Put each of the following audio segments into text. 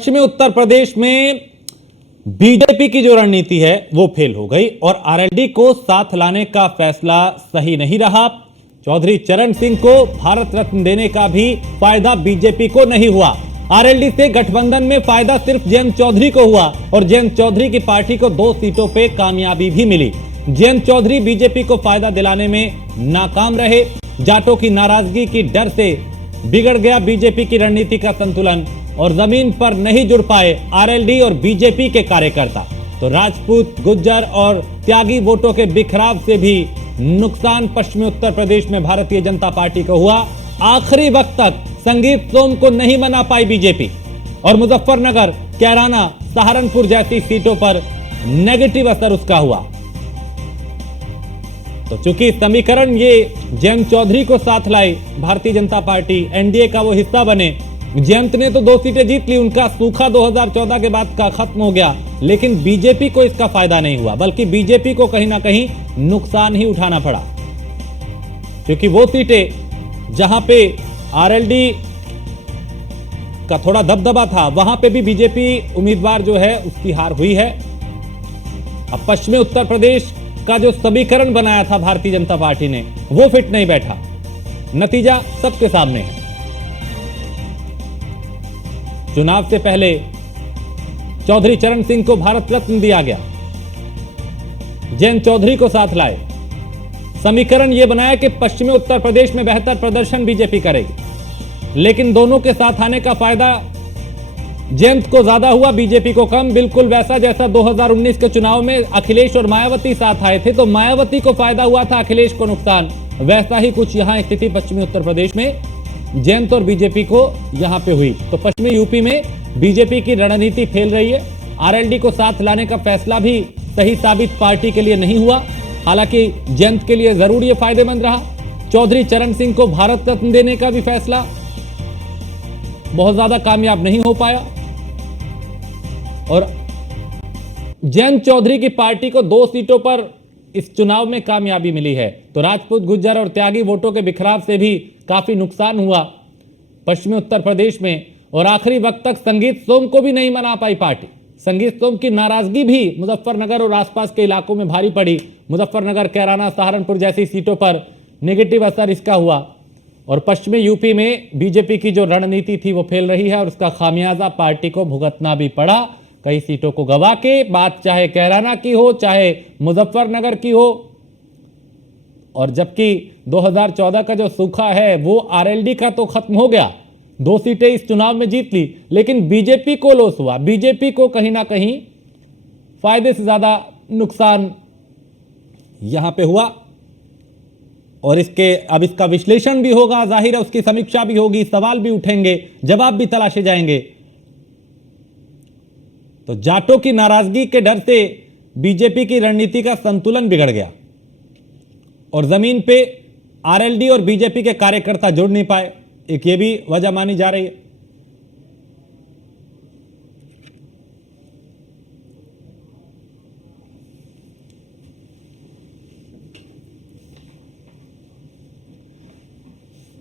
पश्चिमी उत्तर प्रदेश में बीजेपी की जो रणनीति है वो फेल हो गई और आरएलडी को साथ लाने का फैसला सही नहीं रहा। चौधरी चरण सिंह को भारत रत्न देने का भी फायदा बीजेपी को नहीं हुआ। आरएलडी से गठबंधन में फायदा सिर्फ जयंत चौधरी को हुआ और जयंत चौधरी की पार्टी को 2 सीटों पे कामयाबी भी मिली। जयंत चौधरी बीजेपी को फायदा दिलाने में नाकाम रहे। जाटों की नाराजगी की डर से बिगड़ गया बीजेपी की रणनीति का संतुलन और जमीन पर नहीं जुड़ पाए आरएलडी और बीजेपी के कार्यकर्ता। तो राजपूत, गुज्जर और त्यागी वोटों के बिखराव से भी नुकसान पश्चिमी उत्तर प्रदेश में भारतीय जनता पार्टी को हुआ। आखिरी वक्त तक संगीत सोम को नहीं मना पाई बीजेपी और मुजफ्फरनगर, कैराना, सहारनपुर जैसी सीटों पर नेगेटिव असर उसका हुआ। तो चूंकि समीकरण ये जयंत चौधरी को साथ लाई, भारतीय जनता पार्टी एनडीए का वो हिस्सा बने। जयंत ने तो 2 सीटें जीत ली, उनका सूखा 2014 के बाद का खत्म हो गया, लेकिन बीजेपी को इसका फायदा नहीं हुआ, बल्कि बीजेपी को कहीं ना कहीं नुकसान ही उठाना पड़ा। क्योंकि वो सीटें जहां पे आरएलडी का थोड़ा दबदबा था, वहां पे भी बीजेपी उम्मीदवार जो है उसकी हार हुई है। अब पश्चिमी उत्तर प्रदेश का जो समीकरण बनाया था भारतीय जनता पार्टी ने, वो फिट नहीं बैठा। नतीजा सबके सामने है। चुनाव से पहले चौधरी चरण सिंह को भारत रत्न दिया गया, जयंत चौधरी को साथ लाए। समीकरण यह बनाया कि पश्चिमी उत्तर प्रदेश में बेहतर प्रदर्शन बीजेपी करेगी, लेकिन दोनों के साथ आने का फायदा जयंत को ज्यादा हुआ, बीजेपी को कम। बिल्कुल वैसा जैसा 2019 के चुनाव में अखिलेश और मायावती साथ आए थे, तो मायावती को फायदा हुआ था, अखिलेश को नुकसान। वैसा ही कुछ यहां स्थिति पश्चिमी उत्तर प्रदेश में जयंत और बीजेपी को यहां पे हुई। तो पश्चिमी यूपी में बीजेपी की रणनीति फेल रही है। आरएलडी को साथ लाने का फैसला भी सही साबित पार्टी के लिए नहीं हुआ, हालांकि जयंत के लिए जरूर यह फायदेमंद रहा। चौधरी चरण सिंह को भारत रत्न देने का भी फैसला बहुत ज्यादा कामयाब नहीं हो पाया और जयंत चौधरी की पार्टी को 2 सीटों पर इस चुनाव में कामयाबी मिली है। तो राजपूत, गुज्जर और त्यागी वोटों के बिखराव से भी काफी नुकसान हुआ पश्चिमी उत्तर प्रदेश में और आखिरी वक्त तक संगीत सोम को भी नहीं मना पाई पार्टी। संगीत सोम की नाराजगी भी मुजफ्फरनगर और आसपास के इलाकों में भारी पड़ी। मुजफ्फरनगर, कैराना, सहारनपुर जैसी सीटों पर नेगेटिव असर इसका हुआ और पश्चिमी यूपी में बीजेपी की जो रणनीति थी वो फेल रही है और उसका खामियाजा पार्टी को भुगतना भी पड़ा। कई सीटों को गवा के, बात चाहे कैराना की हो, चाहे मुजफ्फरनगर की हो। और जबकि 2014 का जो सूखा है वो आरएलडी का तो खत्म हो गया, 2 सीटें इस चुनाव में जीत ली, लेकिन बीजेपी को लॉस हुआ। बीजेपी को कहीं ना कहीं फायदे से ज्यादा नुकसान यहां पे हुआ और अब इसका विश्लेषण भी होगा, जाहिर है उसकी समीक्षा भी होगी, सवाल भी उठेंगे, जवाब भी तलाशे जाएंगे। तो जाटों की नाराजगी के डर से बीजेपी की रणनीति का संतुलन बिगड़ गया और जमीन पे आरएलडी और बीजेपी के कार्यकर्ता जुड़ नहीं पाए। एक ये भी वजह मानी जा रही है।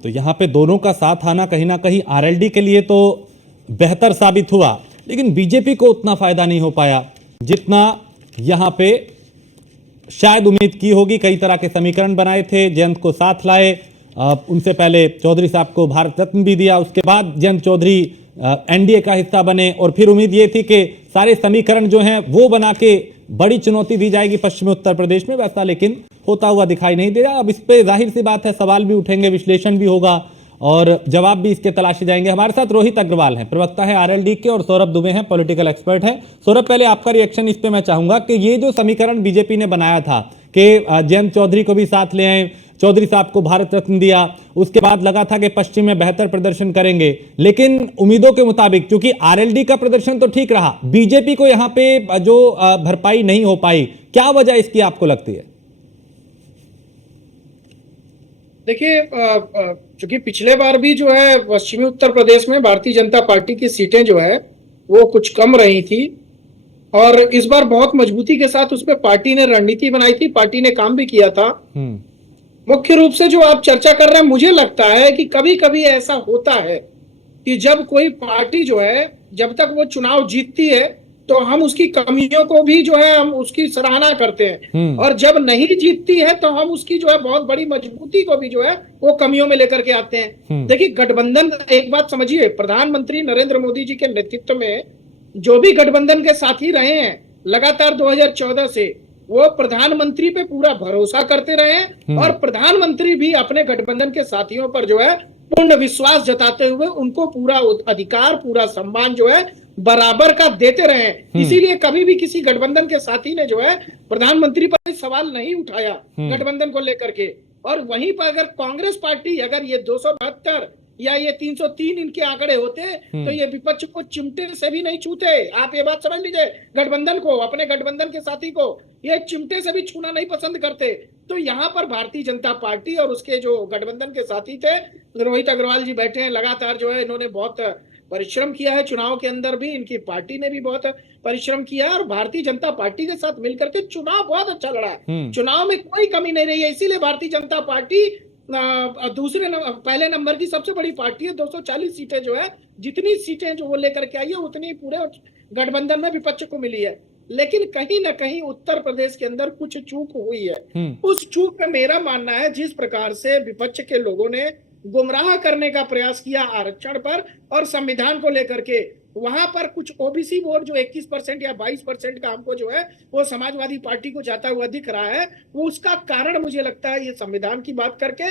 तो यहां पे दोनों का साथ आना कहीं ना कहीं आरएलडी के लिए तो बेहतर साबित हुआ, लेकिन बीजेपी को उतना फायदा नहीं हो पाया जितना यहां पे शायद उम्मीद की होगी। कई तरह के समीकरण बनाए थे, जयंत को साथ लाए, उनसे पहले चौधरी साहब को भारत रत्न भी दिया, उसके बाद जयंत चौधरी एनडीए का हिस्सा बने और फिर उम्मीद ये थी कि सारे समीकरण जो हैं वो बना के बड़ी चुनौती दी जाएगी पश्चिमी उत्तर प्रदेश में। वैसा लेकिन होता हुआ दिखाई नहीं दे रहा। अब इस पे जाहिर सी बात है सवाल भी उठेंगे, विश्लेषण भी होगा और जवाब भी इसके तलाशे जाएंगे। हमारे साथ रोहित अग्रवाल हैं, प्रवक्ता है आरएलडी के, और सौरभ दुबे हैं, पॉलिटिकल एक्सपर्ट हैं। सौरभ, पहले आपका रिएक्शन इस पे मैं चाहूंगा कि ये जो समीकरण बीजेपी ने बनाया था कि जयंत चौधरी को भी साथ ले आए, चौधरी साहब को भारत रत्न दिया, उसके बाद लगा था कि पश्चिम में बेहतर प्रदर्शन करेंगे, लेकिन उम्मीदों के मुताबिक क्योंकि आरएलडी का प्रदर्शन तो ठीक रहा, बीजेपी को यहां पे जो भरपाई नहीं हो पाई, क्या वजह इसकी आपको लगती है? देखिए, क्योंकि पिछले बार भी जो है पश्चिमी उत्तर प्रदेश में भारतीय जनता पार्टी की सीटें जो है वो कुछ कम रही थी और इस बार बहुत मजबूती के साथ उसमें पार्टी ने रणनीति बनाई थी, पार्टी ने काम भी किया था। मुख्य रूप से जो आप चर्चा कर रहे हैं, मुझे लगता है कि कभी कभी ऐसा होता है कि जब कोई पार्टी जो है जब तक वो चुनाव जीतती है तो हम उसकी कमियों को भी जो है हम उसकी सराहना करते हैं, और जब नहीं जीतती है तो हम उसकी जो है बहुत बड़ी मजबूती को भी जो है वो कमियों में लेकर के आते हैं। देखिए गठबंधन, एक बात समझिए, प्रधानमंत्री नरेंद्र मोदी जी के नेतृत्व में जो भी गठबंधन के साथी रहे हैं लगातार 2014 से, वो प्रधानमंत्री पे पूरा भरोसा करते रहे हैं, और प्रधानमंत्री भी अपने गठबंधन के साथियों पर जो है पूर्ण विश्वास जताते हुए उनको पूरा अधिकार, पूरा सम्मान जो है बराबर का देते रहे हैं। इसीलिए कभी भी किसी गठबंधन के साथी ने जो है प्रधानमंत्री पर सवाल नहीं उठाया गठबंधन को लेकर के। और वहीं पर अगर कांग्रेस पार्टी, अगर ये 272 या ये 303 इनके आंकड़े होते तो ये विपक्ष को चिमटे से भी नहीं छूते। आप ये बात समझ लीजिए, गठबंधन को, अपने गठबंधन के साथी को ये चिमटे से भी छूना नहीं पसंद करते। तो यहाँ पर भारतीय जनता पार्टी और उसके जो गठबंधन के साथी थे, रोहित अग्रवाल जी बैठे हैं, लगातार जो है इन्होंने बहुत परिश्रम किया है। चुनाव के अंदर भी इनकी पार्टी ने भी बहुत परिश्रम किया है, और भारतीय जनता पार्टी के साथ मिलकर के चुनाव बहुत अच्छा लड़ा है। चुनाव में कोई कमी नहीं रही है। इसीलिए भारतीय जनता पार्टी पहले नंबर की सबसे बड़ी पार्टी है। 240 सीटें जो है, जितनी सीटें जो वो लेकर के आई है उतनी पूरे गठबंधन में विपक्ष को मिली है। लेकिन कहीं ना कहीं उत्तर प्रदेश के अंदर कुछ चूक हुई है। उस चूक में मेरा मानना है, जिस प्रकार से विपक्ष के लोगों ने गुमराह करने का प्रयास किया आरक्षण पर और संविधान को लेकर के, वहां पर कुछ ओबीसी वोट जो 21% या 22% का हमको जो है वो समाजवादी पार्टी को जाता हुआ दिख रहा है, वो उसका कारण मुझे लगता है ये संविधान की बात करके,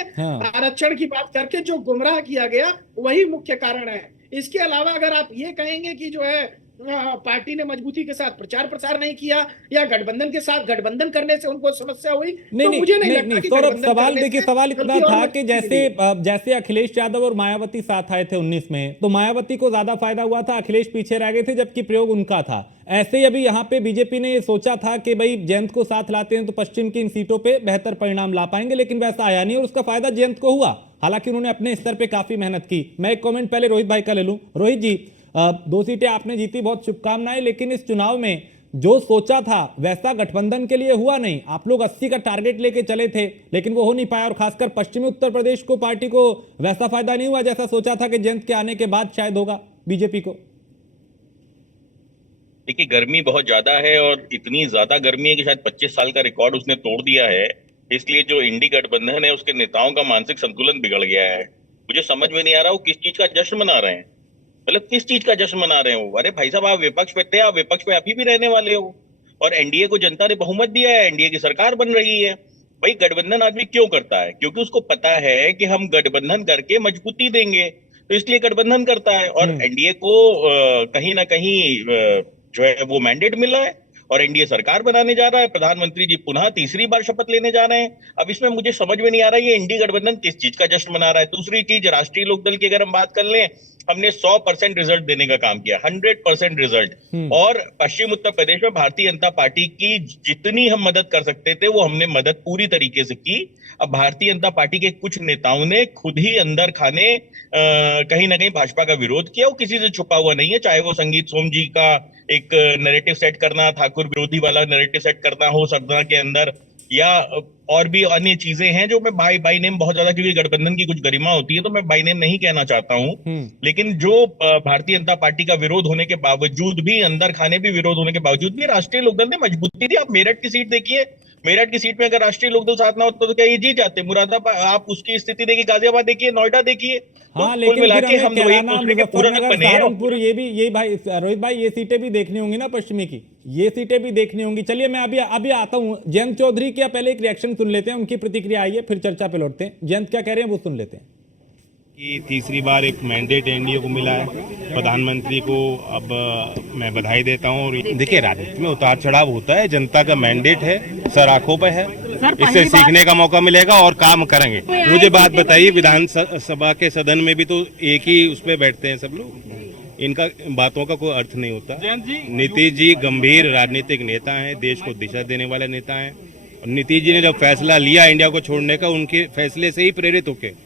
आरक्षण की बात करके जो गुमराह किया गया वही मुख्य कारण है। इसके अलावा अगर आप ये कहेंगे कि जो है पार्टी ने मजबूती के साथ प्रचार प्रसार नहीं किया या गठबंधन के साथ गठबंधन करने से उनको समस्या हुई, तो मुझे नहीं लगता कि सौरभ, सवाल देखिए, सवाल इतना था कि जैसे अखिलेश यादव और मायावती साथ आए थे 19 में, तो मायावती को ज्यादा फायदा हुआ था, अखिलेश पीछे रह गए थे, जबकि प्रयोग उनका था। ऐसे ही अभी यहाँ पे बीजेपी ने ये सोचा था कि भाई जयंत को साथ लाते हैं तो पश्चिम की इन सीटों पे बेहतर परिणाम ला पाएंगे, लेकिन वैसा आया नहीं और उसका फायदा जयंत को हुआ। हालांकि उन्होंने अपने स्तर पे काफी मेहनत की। मैं एक कमेंट पहले रोहित भाई का ले लूं। रोहित जी, 2 सीटें आपने जीती, बहुत शुभकामनाएं, लेकिन इस चुनाव में जो सोचा था वैसा गठबंधन के लिए हुआ नहीं। आप लोग 80 का टारगेट लेके चले थे, लेकिन वो हो नहीं पाया, और खासकर पश्चिमी उत्तर प्रदेश को, पार्टी को वैसा फायदा नहीं हुआ जैसा सोचा था कि जयंत के आने के बाद शायद होगा बीजेपी को। देखिए, गर्मी बहुत ज्यादा है, और इतनी ज्यादा गर्मी है कि शायद 25 साल का रिकॉर्ड उसने तोड़ दिया है। इसलिए जो इंडी गठबंधन है उसके नेताओं का मानसिक संतुलन बिगड़ गया है। मुझे समझ में नहीं आ रहा वो किस चीज का जश्न मना रहे हैं, मतलब किस चीज का जश्न मना रहे हो। अरे भाई साहब, आप विपक्ष पे थे, आप विपक्ष पे अभी भी रहने वाले हो, और एनडीए को जनता ने बहुमत दिया है, एनडीए की सरकार बन रही है। भाई गठबंधन आदमी क्यों करता है? क्योंकि उसको पता है कि हम गठबंधन करके मजबूती देंगे, तो इसलिए गठबंधन करता है। और एनडीए को कहीं ना कहीं जो है वो मैंडेट मिला है, और एनडीए सरकार बनाने जा रहा है। प्रधानमंत्री जी पुनः तीसरी बार शपथ लेने जा रहे हैं। अब इसमें मुझे समझ में नहीं आ रहा है ये इंडी गठबंधन किस चीज का जश्न मना रहा है। दूसरी चीज, राष्ट्रीय लोकदल की अगर हम बात कर लें, हमने 100% रिजल्ट देने का काम किया, 100% रिजल्ट। और पश्चिम उत्तर प्रदेश में भारतीय जनता पार्टी की जितनी हम मदद कर सकते थे वो हमने मदद पूरी तरीके से की। अब भारतीय जनता पार्टी के कुछ नेताओं ने खुद ही अंदर खाने कहीं ना कहीं भाजपा का विरोध किया। वो किसी से छुपा हुआ नहीं है, चाहे वो संगीत सोम जी का एक नैरेटिव सेट करना, ठाकुर विरोधी वाला नैरेटिव सेट करना हो सदन के अंदर, या और भी अन्य चीजें हैं जो मैं बाई नेम बहुत ज्यादा, क्योंकि गठबंधन की कुछ गरिमा होती है तो मैं बाई नेम नहीं कहना चाहता हूं। लेकिन जो भारतीय जनता पार्टी का विरोध होने के बावजूद भी, अंदर खाने भी विरोध होने के बावजूद भी राष्ट्रीय लोकदल ने मजबूती दी। आप मेरठ की सीट देखिए, मेरठ की सीट में अगर राष्ट्रीय लोकदल साथ ना होता तो क्या ये जीत जाते? मुरादाबाद आप उसकी स्थिति देखिए, गाजियाबाद देखिए, नोएडा देखिए। हाँ, तो लेकिन मिला के हम लोग एक दूसरे के पूरक बने हैं। सहारनपुर, ये भी, ये भाई रोहित भाई, ये सीटें भी देखनी होंगी ना, पश्चिमी की ये सीटें भी देखनी होंगी। चलिए मैं अभी आता हूं जयंत चौधरी के, पहले एक रिएक्शन सुन लेते हैं, उनकी प्रतिक्रिया आई है, फिर चर्चा पे लौटते हैं। जयंत क्या कह रहे हैं वो सुन लेते हैं। कि तीसरी बार एक मैंडेट एनडीए को मिला है, प्रधानमंत्री को अब मैं बधाई देता हूं। और देखिए, राजनीति में उतार चढ़ाव होता है, जनता का मैंडेट है, सर आंखों पे है, इससे सीखने का मौका मिलेगा और काम करेंगे। मुझे बात बताइए, विधानसभा के सदन में भी तो एक ही उस पर बैठते हैं सब लोग, इनका बातों का कोई अर्थ नहीं होता। नीतीश जी गंभीर राजनीतिक नेता हैं, देश को दिशा देने वाले नेता हैं। और नीतीश जी ने जब फैसला लिया इंडिया को छोड़ने का, उनके फैसले से ही प्रेरित होकर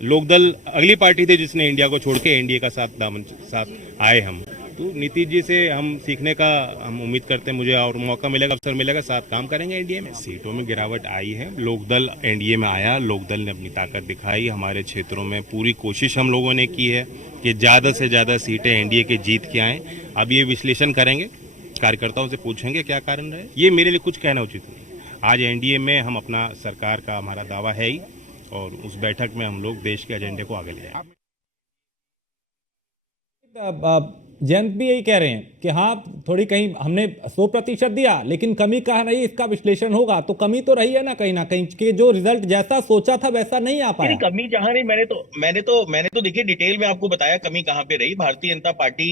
लोकदल अगली पार्टी थी जिसने इंडिया को छोड़ के एनडीए का साथ आए हम। तो नीतीश जी से हम सीखने का हम उम्मीद करते हैं, मुझे और मौका मिलेगा, अवसर मिलेगा, साथ काम करेंगे एनडीए में। सीटों में गिरावट आई है, लोकदल एनडीए में आया, लोकदल ने अपनी ताकत दिखाई, हमारे क्षेत्रों में पूरी कोशिश हम लोगों ने की है कि ज़्यादा से ज़्यादा सीटें एनडीए के जीत के आएँ। अब ये विश्लेषण करेंगे, कार्यकर्ताओं से पूछेंगे क्या कारण रहे, ये मेरे लिए कुछ कहना उचित नहीं। आज एनडीए में हम अपना सरकार का हमारा दावा है ही, और उस बैठक में हम लोग देश के एजेंडे को आगे ले जाएंगे। जयंत भी यही कह रहे हैं कि हाँ थोड़ी कहीं हमने 100% दिया लेकिन कमी कहाँ रही, इसका विश्लेषण होगा। तो कमी तो रही है ना कहीं कि जो रिजल्ट जैसा सोचा था वैसा नहीं आ पाया। कमी जहां रही, मैंने तो देखिए डिटेल में आपको बताया कमी कहां पे रही। भारतीय जनता पार्टी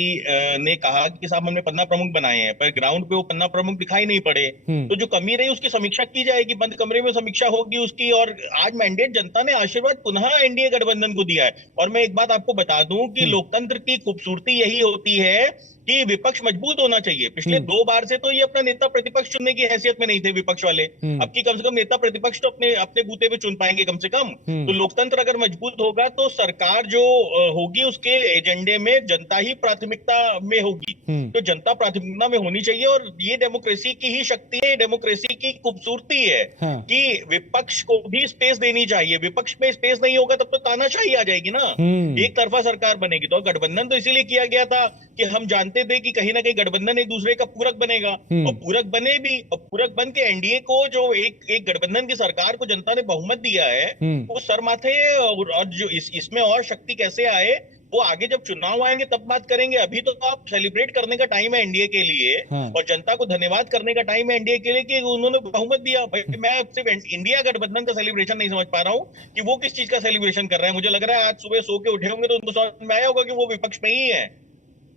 ने कहा कि साहब हमने पन्ना प्रमुख बनाए हैं, पर ग्राउंड पे वो पन्ना प्रमुख दिखाई नहीं पड़े। तो जो कमी रही उसकी समीक्षा की जाएगी, बंद कमरे में समीक्षा होगी उसकी। और आज मैंडेट जनता ने आशीर्वाद पुनः एनडीए गठबंधन को दिया है। और मैं एक बात आपको बता दूं कि लोकतंत्र की खूबसूरती यही होती है कि विपक्ष मजबूत होना चाहिए। पिछले 2 बार से तो ये अपना नेता प्रतिपक्ष चुनने की हैसियत में नहीं थे विपक्ष वाले। अब की कम से कम नेता प्रतिपक्ष तो अपने बूते पे चुन पाएंगे कम से कम। तो लोकतंत्र अगर मजबूत होगा तो सरकार जो होगी उसके एजेंडे में जनता ही प्राथमिकता में होगी। तो जनता प्राथमिकता में होनी चाहिए। और ये डेमोक्रेसी की ही शक्ति है, डेमोक्रेसी की खूबसूरती है कि विपक्ष को भी स्पेस देनी चाहिए। विपक्ष में स्पेस नहीं होगा तब तो तानाशाही आ जाएगी ना, एक तरफा सरकार बनेगी। तो गठबंधन तो इसीलिए किया गया था कि हम जानते थे कि कहीं ना कहीं गठबंधन एक दूसरे का पूरक बनेगा, और पूरक बने भी। और पूरक बन के एनडीए को जो एक गठबंधन की सरकार को जनता ने बहुमत दिया है वो सर माथे। और जो इसमें और शक्ति कैसे आए वो आगे जब चुनाव आएंगे तब बात करेंगे। अभी तो आप सेलिब्रेट करने का टाइम है एनडीए के लिए, और जनता को धन्यवाद करने का टाइम है एनडीए के लिए कि उन्होंने बहुमत दिया। भाई मैं सिर्फ इंडिया गठबंधन का सेलिब्रेशन नहीं समझ पा रहा हूँ कि वो किस चीज का सेलिब्रेशन कर रहे हैं। मुझे लग रहा है आज सुबह सो के उठे होंगे तो उनको समझ में आया होगा कि वो विपक्ष में ही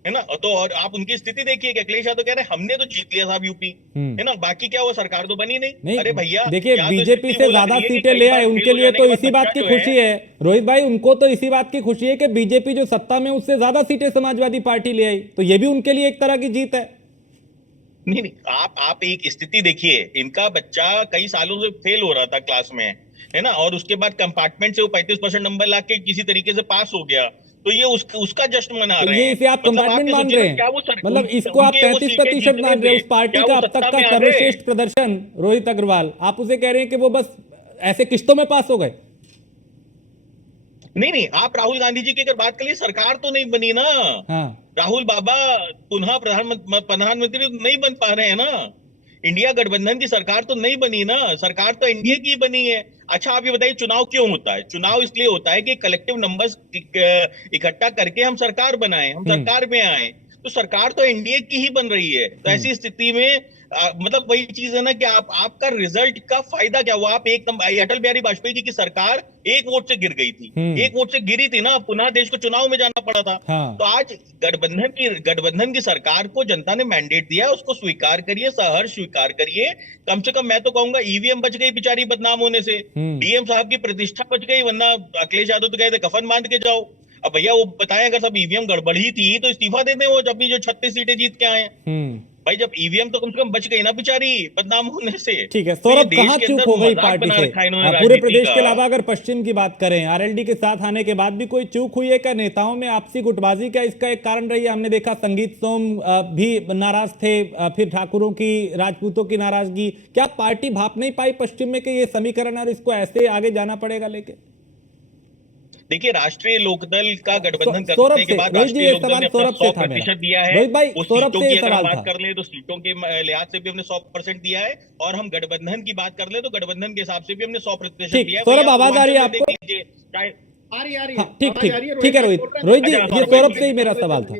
है ना। तो और आप उनकी स्थिति देखिए कि अखिलेश यादव कह रहे हैं हमने तो जीत लिया साहब यूपी, है ना, बाकी क्या वो सरकार तो बनी नहीं। अरे भैया देखिए बीजेपी से ज्यादा सीटें ले आए, उनके लिए तो इसी बात की खुशी है रोहित भाई, उनको तो इसी बात की खुशी है कि बीजेपी जो सत्ता में उससे ज्यादा सीटें समाजवादी पार्टी ले आई, तो ये भी उनके लिए एक तरह की जीत है। नहीं, आप एक स्थिति देखिए, इनका बच्चा कई सालों से फेल हो रहा था क्लास में, है ना, और उसके बाद कंपार्टमेंट से वो 35% नंबर लाके किसी तरीके से पास हो गया। तो ये उसका जश्न मना रहे हैं। ये इसे आप कंपार्टमेंट मान रहे हैं, मतलब इसको आप 35% मान रहे हैं। उस पार्टी का अब तक का सर्वश्रेष्ठ प्रदर्शन रोहित अग्रवाल, आप उसे कह रहे हैं कि वो बस ऐसे किस्तों में पास हो गए। नहीं, आप राहुल गांधी जी की अगर बात करिए, सरकार तो नहीं बनी ना। राहुल बाबा पुनः प्रधानमंत्री नहीं बन पा रहे हैं ना। इंडिया गठबंधन की सरकार तो नहीं बनी ना, सरकार तो एनडीए की बनी है। अच्छा आप ये बताइए चुनाव क्यों होता है? चुनाव इसलिए होता है कि कलेक्टिव नंबर्स इकट्ठा करके हम सरकार बनाएं, हम सरकार में आए। तो सरकार तो एनडीए की ही बन रही है। तो ऐसी स्थिति में मतलब वही चीज है ना कि आपका रिजल्ट का फायदा क्या हुआ? आप अटल बिहारी वाजपेयी जी की सरकार 1 वोट से गिर गई थी, 1 वोट से गिरी थी ना, पुनः देश को चुनाव में जाना पड़ा था। तो आज गठबंधन की सरकार को जनता ने मैंडेट दिया, उसको स्वीकार करिए, सहर्ष स्वीकार करिए। कम से कम मैं तो कहूंगा ईवीएम बच गई बेचारी बदनाम होने से, डीएम साहब की प्रतिष्ठा बच गई, वरना अखिलेश यादव तो गए थे कफन बांध के जाओ। अब भैया वो बताएं अगर सब ईवीएम गड़बड़ ही थी तो इस्तीफा दे दें वो, जब भी जो 36 सीटें जीत के आए। भाई जब ईवीएम तो कम से कम बच गई ना बेचारी बदनाम होने से। ठीक है सौरभ, कहां चूक हो गई पार्टी से? पूरे प्रदेश के अलावा अगर पश्चिम की बात करें, आरएलडी के साथ आने के बाद भी कोई चूक हुई है क्या? नेताओं में आपसी गुटबाजी क्या इसका एक कारण रही है? हमने देखा संगीत सोम भी नाराज थे, फिर ठाकुरों की, राजपूतों की नाराजगी। क्या पार्टी भाप नहीं पाई पश्चिम में कि ये समीकरण और इसको ऐसे आगे जाना पड़ेगा लेके? देखिए राष्ट्रीय लोकदल का गठबंधन करने के बाद राष्ट्रीय लोकदल ने अपना 100% दिया है। वो सीटों की अगर हम बात कर ले तो सीटों के लिहाज से भी हमने 100% दिया है, और हम गठबंधन की बात कर ले तो गठबंधन के हिसाब से भी हमने 100% दिया है। सौरभ आवाज आ रही है आपको? आ रही है। ठीक है रोहित जी, ये सौरभ से ही मेरा सवाल था।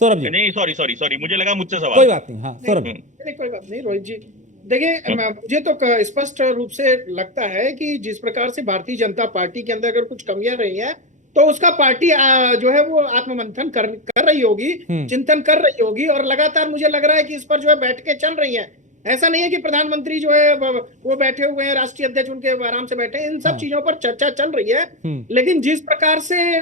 सौरभ जी नहीं, सॉरी, मुझे लगा मुझसे सवाल। कोई बात नहीं। हाँ सौरभ, कोई बात नहीं रोहित जी। देखिए मुझे तो स्पष्ट रूप से लगता है कि जिस प्रकार से भारतीय जनता पार्टी के अंदर अगर कुछ कमियां रही हैं तो उसका पार्टी जो है वो आत्ममंथन कर रही होगी, चिंतन कर रही होगी, और लगातार मुझे लग रहा है कि इस पर जो है बैठकें चल रही हैं। ऐसा नहीं है कि प्रधानमंत्री जो है वो बैठे हुए हैं, राष्ट्रीय अध्यक्ष उनके आराम से बैठे हैं, इन सब चीजों पर चर्चा चल रही है। लेकिन जिस प्रकार से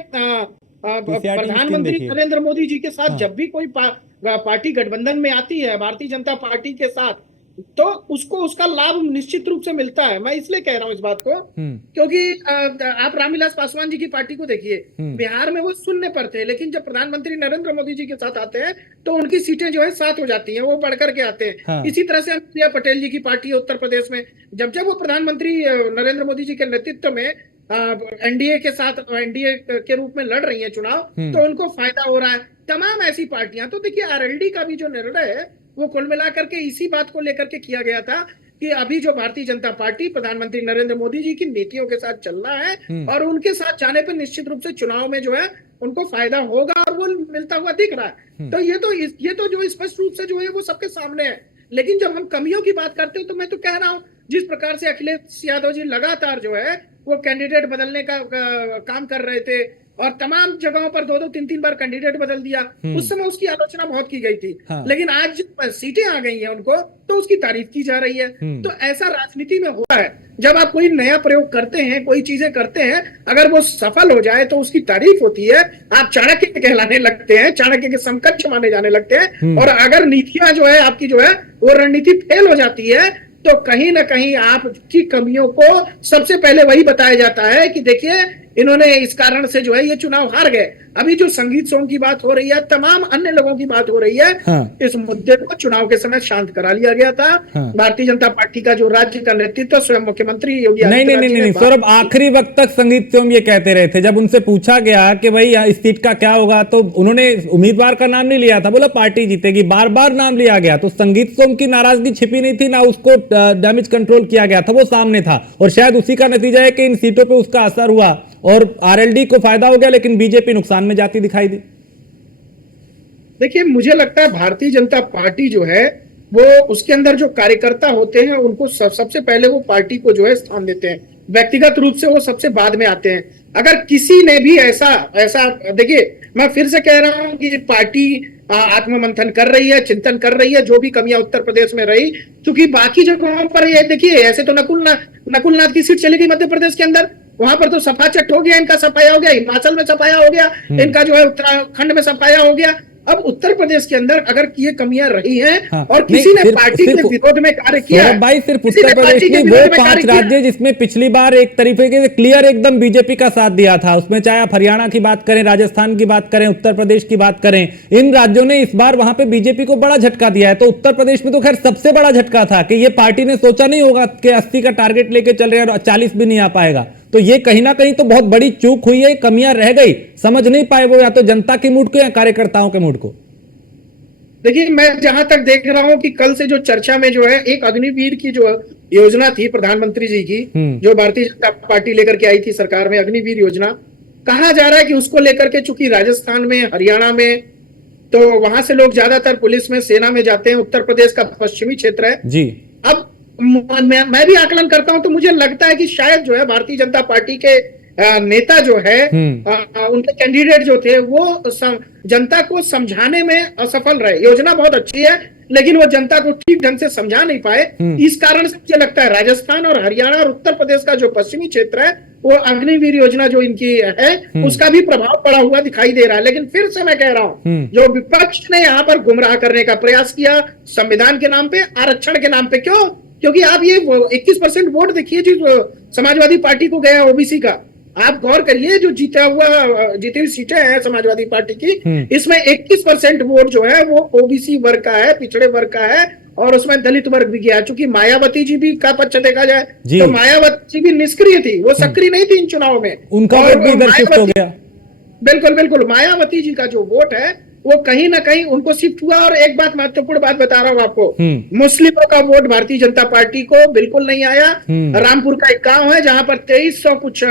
प्रधानमंत्री नरेंद्र मोदी जी के साथ जब भी कोई पार्टी गठबंधन में आती है भारतीय जनता पार्टी के साथ, तो उसको उसका लाभ निश्चित रूप से मिलता है। मैं इसलिए कह रहा हूं इस बात को, क्योंकि आप रामविलास पासवान जी की पार्टी को देखिए, बिहार में वो शून्य पर थे, लेकिन जब प्रधानमंत्री नरेंद्र मोदी जी के साथ आते हैं तो उनकी सीटें जो है 7 हो जाती हैं, वो बढ़ करके आते हैं। हाँ। इसी तरह से अनुप्रिया पटेल जी की पार्टी है उत्तर प्रदेश में, जब जब वो प्रधानमंत्री नरेंद्र मोदी जी के नेतृत्व में एनडीए के साथ एनडीए के रूप में लड़ रही है चुनाव, तो उनको फायदा हो रहा है। तमाम ऐसी पार्टियां, तो देखिए आरएलडी का भी जो निर्णय है वो कुल मिलाकर के इसी बात को लेकर के किया गया था कि अभी जो भारतीय जनता पार्टी प्रधानमंत्री नरेंद्र मोदी जी की नीतियों के साथ चलना है और उनके साथ जाने पर निश्चित रूप से चुनाव में जो है उनको फायदा होगा और वो मिलता हुआ दिख रहा है। तो ये तो जो स्पष्ट रूप से जो है वो सबके सामने है। लेकिन जब हम कमियों की बात करते हैं तो मैं तो कह रहा हूं, जिस प्रकार से अखिलेश यादव जी लगातार जो है वो कैंडिडेट बदलने का काम कर रहे थे और तमाम जगहों पर 2-2, 3-3 बार कैंडिडेट बदल दिया, उस समय उसकी आलोचना बहुत की गई थी। हाँ। लेकिन आज जब सीटें आ गई हैं उनको, तो उसकी तारीफ की जा रही है। तो ऐसा राजनीति में हुआ है, जब आप कोई नया प्रयोग करते हैं, कोई चीजें करते हैं, अगर वो सफल हो जाए तो उसकी तारीफ होती है, आप चाणक्य कहलाने लगते हैं, चाणक्य के समकक्ष माने जाने लगते हैं। और अगर नीतियां जो है आपकी जो है वो रणनीति फेल हो जाती है, तो कहीं ना कहीं आपकी कमियों को सबसे पहले वही बताया जाता है कि देखिए इन्होंने इस कारण से जो है ये चुनाव हार गए। अभी जो संगीत सोम की बात हो रही है, तमाम अन्य लोगों की बात हो रही है, हाँ। इस मुद्दे को चुनाव के समय शांत करा लिया गया था। हाँ। भारतीय जनता पार्टी का जो राज्य का नेतृत्व स्वयं मुख्यमंत्री योगी नहीं सौरभ, आखिरी वक्त तक संगीत सोम ये कहते रहे थे, जब उनसे पूछा गया कि भाई इस सीट का क्या होगा तो उन्होंने उम्मीदवार का नाम नहीं लिया था, बोला पार्टी जीतेगी, बार बार नाम लिया गया। तो संगीत सोम की नाराजगी छिपी नहीं थी, ना उसको डैमेज कंट्रोल किया गया था, वो सामने था। और शायद उसी का नतीजा है कि इन सीटों पर उसका असर हुआ और आरएलडी को फायदा हो गया, लेकिन बीजेपी नुकसान में जाती दिखाई दी। देखिए मुझे लगता है भारतीय जनता पार्टी जो है वो उसके अंदर जो कार्यकर्ता होते हैं उनको सबसे पहले वो पार्टी को जो है स्थान देते हैं, व्यक्तिगत रूप से वो सबसे बाद में आते हैं। अगर किसी ने भी ऐसा देखिए, मैं फिर से कह रहा हूं कि पार्टी आत्ममंथन कर रही है, चिंतन कर रही है, जो भी कमियां उत्तर प्रदेश में रही, क्योंकि बाकी जगहों पर ये देखिए, ऐसे तो नकुलनाथ की सीट चली गई मध्य प्रदेश के अंदर, वहां पर तो सफाचट हो गया, इनका सफाया हो गया, हिमाचल में सफाया हो गया, इनका जो है उत्तराखंड में सफाया हो गया। अब उत्तर प्रदेश के अंदर अगर ये कमियां रही हैं, हाँ, और किसी ने पार्टी के विरोध में कार्य किया है, भाई सिर्फ उत्तर प्रदेश में वो 5 राज्य जिसमें पिछली बार एक तरीके से क्लियर एकदम बीजेपी का साथ दिया था, उसमें चाहे आप हरियाणा की बात करें, राजस्थान की बात करें, उत्तर प्रदेश की बात करें, इन राज्यों ने इस बार वहां पे बीजेपी को बड़ा झटका दिया है। तो उत्तर प्रदेश में तो खैर सबसे बड़ा झटका था कि ये पार्टी ने सोचा नहीं होगा कि 80 का टारगेट लेके चल रहे हैं और 40 भी नहीं आ पाएगा। तो ये कहीं ना कहीं तो बहुत बड़ी चूक हुई है, कमियां रह गई, समझ नहीं पाए वो या तो जनता की मूड को या कार्यकर्ताओं के मूड को। देखिए मैं जहां तक देख रहा हूं कि कल से जो चर्चा में जो है एक अग्निवीर की जो योजना थी प्रधानमंत्री जी की, जो भारतीय जनता पार्टी लेकर के आई थी सरकार में, अग्निवीर योजना, कहा जा रहा है कि उसको लेकर के चूंकि राजस्थान में, हरियाणा में, तो वहां से लोग ज्यादातर पुलिस में, सेना में जाते हैं, उत्तर प्रदेश का पश्चिमी क्षेत्र है जी। अब मैं भी आकलन करता हूं तो मुझे लगता है कि शायद जो है भारतीय जनता पार्टी के नेता जो है उनके कैंडिडेट जो थे वो जनता को समझाने में असफल रहे। योजना बहुत अच्छी है लेकिन वो जनता को ठीक ढंग से समझा नहीं पाए। इस कारण से मुझे लगता है राजस्थान और हरियाणा और उत्तर प्रदेश का जो पश्चिमी क्षेत्र है वो अग्निवीर योजना जो इनकी है उसका भी प्रभाव पड़ा हुआ दिखाई दे रहा है। लेकिन फिर से मैं कह रहा हूं, जो विपक्ष ने यहाँ पर गुमराह करने का प्रयास किया संविधान के नाम पे, आरक्षण के नाम पे, क्यों? क्योंकि आप ये 21% वोट देखिए जो समाजवादी पार्टी को गया ओबीसी का, आप गौर करिए जो जीती हुई सीटें हैं समाजवादी पार्टी की, इसमें 21% वोट जो है वो ओबीसी वर्ग का है, पिछड़े वर्ग का है, और उसमें दलित वर्ग भी गया। चूंकि मायावती जी भी का पक्ष देखा जाए तो मायावती जी भी निष्क्रिय थी, वो सक्रिय नहीं थी इन चुनाव में, उनका वोट भी इधर शिफ्ट हो गया। बिल्कुल मायावती जी का जो वोट है वो कहीं ना कहीं उनको शिफ्ट हुआ। और एक बात, महत्वपूर्ण बात बता रहा हूँ आपको, मुस्लिमों का वोट भारतीय जनता पार्टी को बिल्कुल नहीं आया। रामपुर का एक गांव है जहां पर 2300 कुछ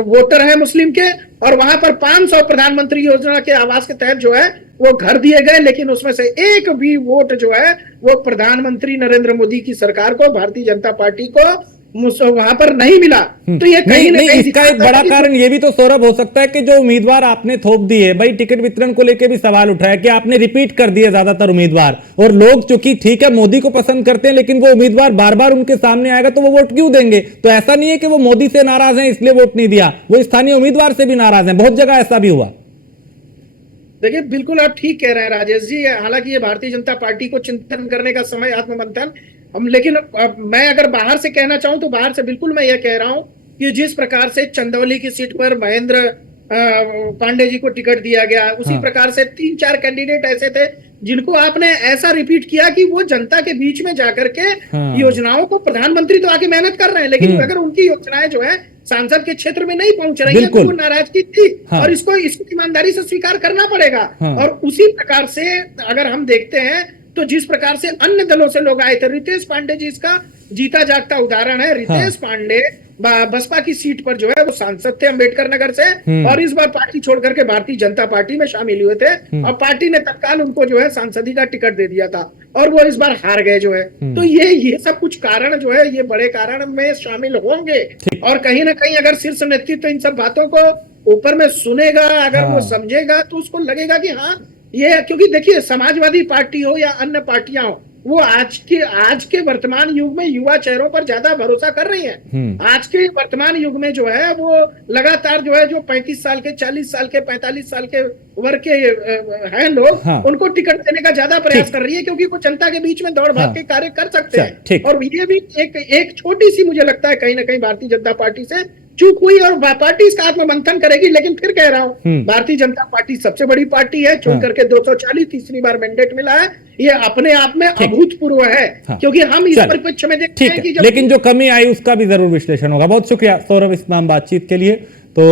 वोटर है मुस्लिम के, और वहां पर 500 प्रधानमंत्री योजना के आवास के तहत जो है वो घर दिए गए, लेकिन उसमें से एक भी वोट जो है वो प्रधानमंत्री नरेंद्र मोदी की सरकार को, भारतीय जनता पार्टी को वहां पर नहीं मिला। तो ये कहीं नहीं, इसका एक बड़ा कारण ये भी तो सौरभ हो सकता है कि जो उम्मीदवार आपने थोप दिए, भाई टिकट वितरण को लेकर भी सवाल उठाया कि आपने रिपीट कर दिए ज्यादातर उम्मीदवार, और लोग चूंकि ठीक है मोदी को पसंद करते हैं लेकिन वो उम्मीदवार बार बार उनके सामने आएगा तो वो वोट क्यों देंगे? तो ऐसा नहीं है कि वो मोदी से नाराज हैं इसलिए वोट नहीं दिया, वो स्थानीय उम्मीदवार से भी नाराज हैं, बहुत जगह ऐसा भी हुआ। देखिए बिल्कुल आप ठीक कह रहे हैं राजेश जी। हालांकि ये भारतीय जनता पार्टी को चिंतन करने का समय, आत्ममंथन हम, लेकिन मैं अगर बाहर से कहना चाहूं तो बाहर से बिल्कुल मैं ये कह रहा हूं कि जिस प्रकार से चंदौली की सीट पर महेंद्र पांडे जी को टिकट दिया गया, उसी हाँ। प्रकार से 3-4 कैंडिडेट ऐसे थे जिनको आपने ऐसा रिपीट किया कि वो जनता के बीच में जाकर के हाँ। योजनाओं को, प्रधानमंत्री तो आके मेहनत कर रहे हैं लेकिन अगर उनकी योजनाएं जो है सांसद के क्षेत्र में नहीं पहुंच रही है तो वो नाराजगी थी। हाँ। और इसको ईमानदारी से स्वीकार करना पड़ेगा। हाँ। और उसी प्रकार से अगर हम देखते हैं तो जिस प्रकार से अन्य दलों से लोग आए थे, रितेश पांडे जी इसका जीता जागता उदाहरण है। रितेश पांडे बसपा की सीट पर जो है वो सांसद थे अम्बेडकर नगर से, और इस बार पार्टी छोड़ करके भारतीय जनता पार्टी में शामिल हुए थे और पार्टी ने तत्काल उनको जो है सांसदी का टिकट दे दिया था और वो इस बार हार गए जो है। तो ये सब कुछ कारण जो है ये बड़े कारण में शामिल होंगे और कहीं ना कहीं अगर शीर्ष नेतृत्व इन सब बातों को ऊपर में सुनेगा, अगर वो समझेगा तो उसको लगेगा कि हाँ ये, क्योंकि देखिए समाजवादी पार्टी हो या अन्य पार्टियां हो, वो आज के वर्तमान युग में युवा चेहरों पर ज्यादा भरोसा कर रही हैं। आज के वर्तमान युग में जो है वो लगातार जो है जो 35 साल के, 40 साल के, 45 साल के वर्ग के हैं लोग, उनको टिकट देने का ज्यादा प्रयास कर रही है क्योंकि वो जनता के बीच में दौड़ भाग के कार्य कर सकते हैं। और ये भी एक छोटी सी मुझे लगता है कहीं ना कहीं भारतीय जनता पार्टी से चूक हुई और पार्टी इसका आत्ममंथन करेगी। लेकिन फिर कह रहा हूं भारतीय जनता पार्टी सबसे बड़ी पार्टी है, चुन करके 240 तीसरी बार मैंडेट मिला है, ये अपने आप में अभूतपूर्व है। क्योंकि हम इस परिप्रेक्ष्य में देखते हैं कि लेकिन जो कमी आई उसका भी जरूर विश्लेषण होगा। बहुत शुक्रिया सौरभ इस तमाम बातचीत के लिए। तो